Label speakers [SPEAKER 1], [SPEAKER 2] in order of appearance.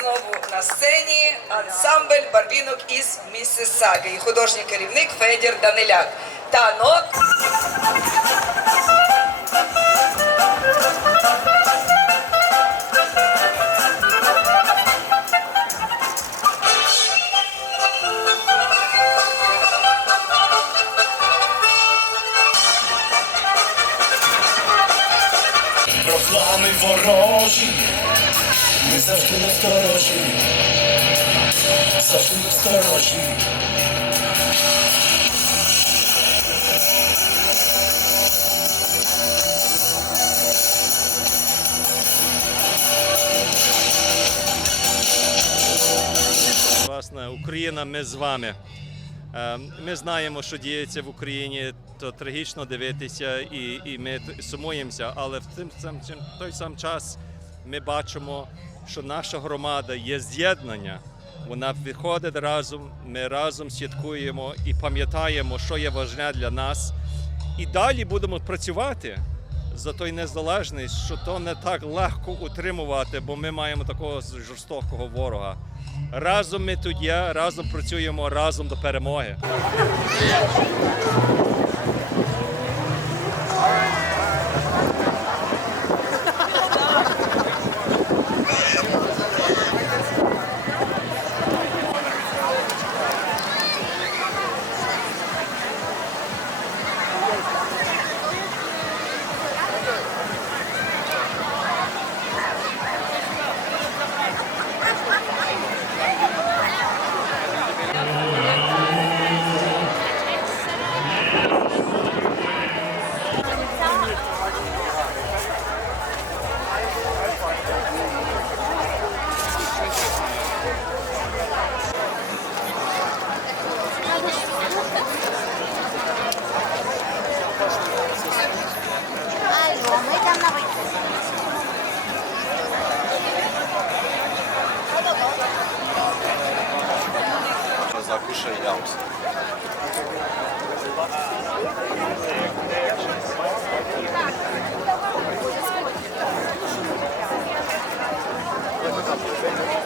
[SPEAKER 1] знову на сцені ансамбль барвінок із Місісаги і художній керівник Федір Даниляк. Танок.
[SPEAKER 2] Плани ворожі, ми завжди насторожі, завжди насторожі.
[SPEAKER 3] Власне, Україна, ми з вами. Е, Ми знаємо, що діється в Україні, то трагічно дивитися, і, і ми сумуємося. Але в цим, цим той сам час ми бачимо, що наша громада є з'єднання. Вона виходить разом, ми разом святкуємо і пам'ятаємо, що є важне для нас. І далі будемо працювати за той незалежність, що то не так легко утримувати, бо ми маємо такого жорстокого ворога. Разом ми тут є, разом працюємо, разом до перемоги.
[SPEAKER 4] za kuszę i
[SPEAKER 5] jałs. Thank